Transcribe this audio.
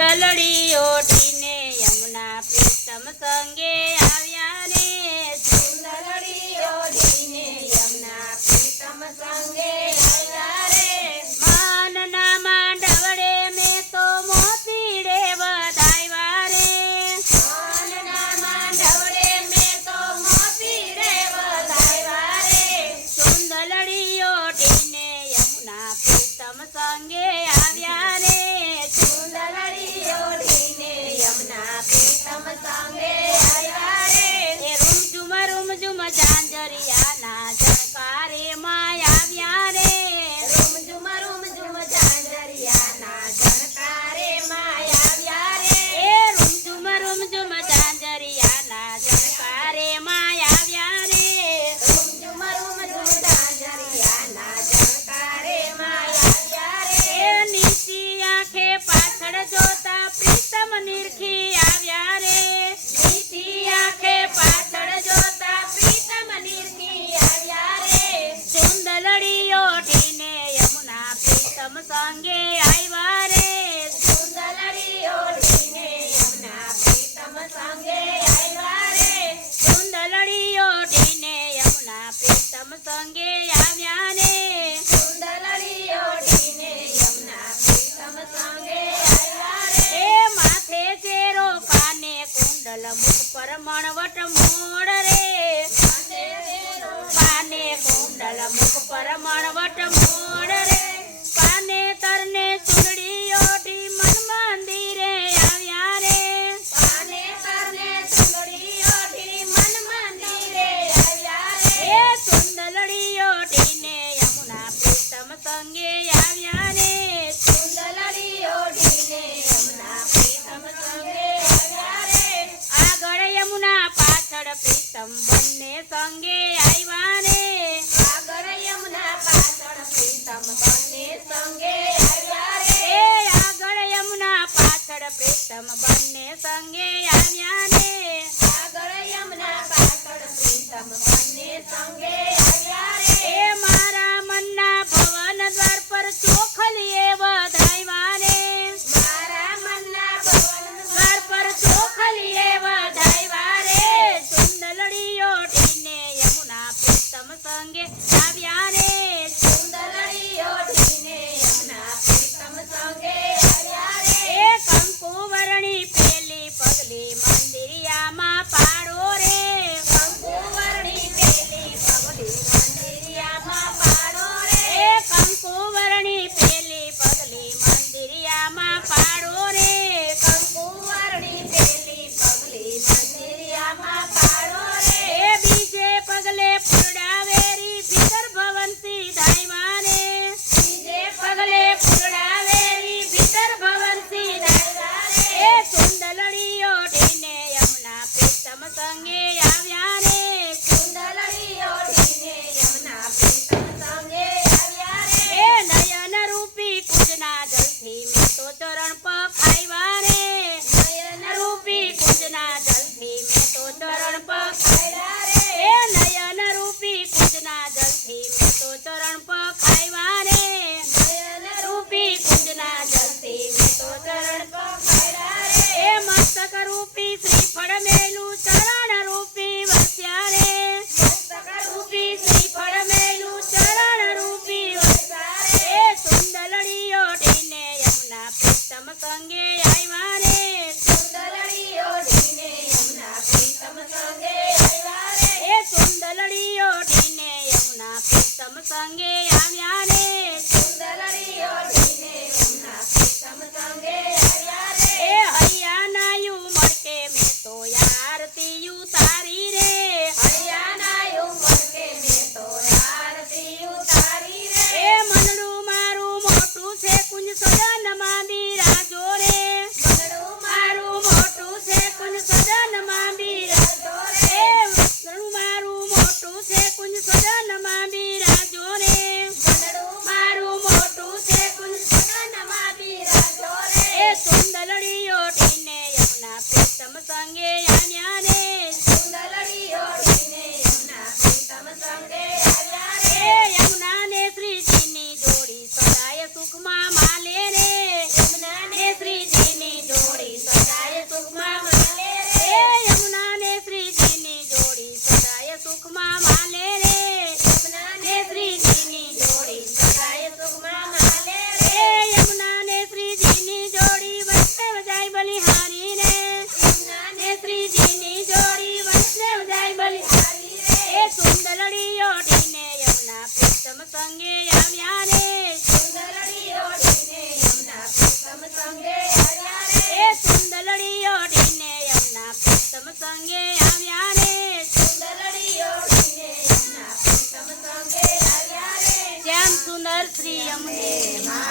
દલડી ઓઢીને યમુના પ્રીતમ સંગે આવ્યા રે સુંદરડી ઓઢીને યમુના પ્રીતમ સંગે આવ્યા રે માનના માંડવડે મેં તો મોતીડે વધાવ્યા રે માનના માંડવડે મેં તો મોતીડે વધાવ્યા રે સુંદરડી ઓઢીને યમુના પ્રીતમ સંગે આવ્યા રે સુંદરડી ઓઢીને યમુના પ્રીતમ સંગે આવ્યા રે એ રૂમઝુમ રૂમઝુમ ઝાંઝરિયાના ઝણકારે માં આવ્યા રે રૂમઝુમ રૂમઝુમ ઝાંઝરિયાના ઝણકારે માં આવ્યા રે એ રૂમઝુમ રૂમઝુમ ઝાંઝરિયાના ઝણકારે માં આવ્યા રે રૂમઝુમ રૂમઝુમ ઝાંઝરિયાના ઝણકારે માં આવ્યા રે એ નીચી આંખે પાછળ જોતા પ્રીતમ નિરખી આવ્યા રે નીચી આંખે પાછળ જોતા પ્રીતમ નિરખી આવ્યા રે સુંદરડી ઓઢીને યમુના પ્રીતમ સંગે આવ્યા રે સુંદરડી ઓઢીને યમુના પ્રીતમ સંગે આવ્યા રે સુંદરડી ઓઢીને યમુના પ્રીતમ સંગે આવ્યા રે સુંદરડી ઓઢીને યમુના પ્રીતમ સંગે આવ્યા રે એ માથે ચેરો કાને કુંડલ મુખ પર મણવટ મોડ રે માથે તેરો કાને કુંડલ મુખ પર મણવટ મોડ રે કાને તરને ચૂંદડી ઓઢી મન મંદિરે આવ્યા રે પાને પરને ચૂંદડી ઓઢી મન મંદિરે આવ્યા રે એ સુંદરડી ઓઢીને યમુના પ્રીતમ સંગે આવ્યા રે સુંદરડી ઓઢીને યમુના પ્રીતમ સંગે આવ્યા રે આગળ યમુના પાછળ પ્રીતમ બંને સંગે આવ્યા રે આગળ યમુના પાછળ પ્રીતમ બંને સંગે આવ્યા રે એ આગળ યમુના પાછળ પ્રીતમ બંને સંગે આવ્યા રે આગળ યમુના પાછળ પ્રીતમ બંને સંગે આવ્યા રે એ મારા મનના ભવન દ્વાર પર ચોખલીએ વધાવ્યા રે મારા મનના ભવન દ્વાર પર ચોખલીએ વધાવ્યા રે સુંદરડી ઓઢીને યમુના પ્રીતમ સંગે આવ્યા રે સુંદરડી ઓઢીને યમુના પ્રીતમ સંગે આવ્યા રે એ કંકુ વર્ણી પેલી પગલી મંદિરિયામાં પાડો રે કંકુ વર્ણી પેલી પગલી મંદિરિયામાં પાડો રે એ કંકુ વર્ણી પેલી પગલી મંદિરિયામાં પાડો રે કંકુ વર્ણી પેલી પગલી મંદિરિયામાં પાડો રે એ બીજે પગલે ફૂલડાવેરી ભીતર ભવન સીધાવ્યા રે બીજે પગલે ફૂલડાવેરી ભીતર ભવન સીધાવ્યા રે એ સુંદરડી ઓઢીને યમુના પ્રીતમ સંગે આવ્યા રે સુંદરડી ઓઢીને યમુના પ્રીતમ સંગે આવ્યા રે એ નયન રૂપી કુંજના જલથી મેં તો ચરણ પખાવ્યા રે નયન રૂપી કુંજના જલથી મેં તો ચરણ આવ્યા રે એ નયન રૂપી કુંજના જલથી મેં તો ચરણ પખાવ્યા રે નયન રૂપી કુંજના જલથી મેં તો ચરણ આવ્યા રે એ મસ્તક રૂપી શ્રીફળ મેલું ચરણ રૂપી વસ્યા રે મસ્તક રૂપી શ્રીફળ મેલું ચરણ રૂપી વસ્યા રે એ સુંદરડી ઓઢીને યમુના પ્રીતમ સંગે આવ્યા રે સુંદરડી ઓઢીને યમુના પ્રીતમ સંગે આવ્યા રે એ સુંદરડી ઓઢીને યમુના પ્રીતમ સંગે આવ્યા રે સુંદરડી ઓઢીને યમુના પ્રીતમ સંગે આવ્યા રે એ હૈયાનાયું મળકે મેં તો આરતી ઉતારી રે હરિયાણાયું મળકે મેં તો આરતી ઉતારી રે એ મનડું મારું મોટું છે કુંજ સદનમાં બિરાજો રે પ્રીતમ સંગે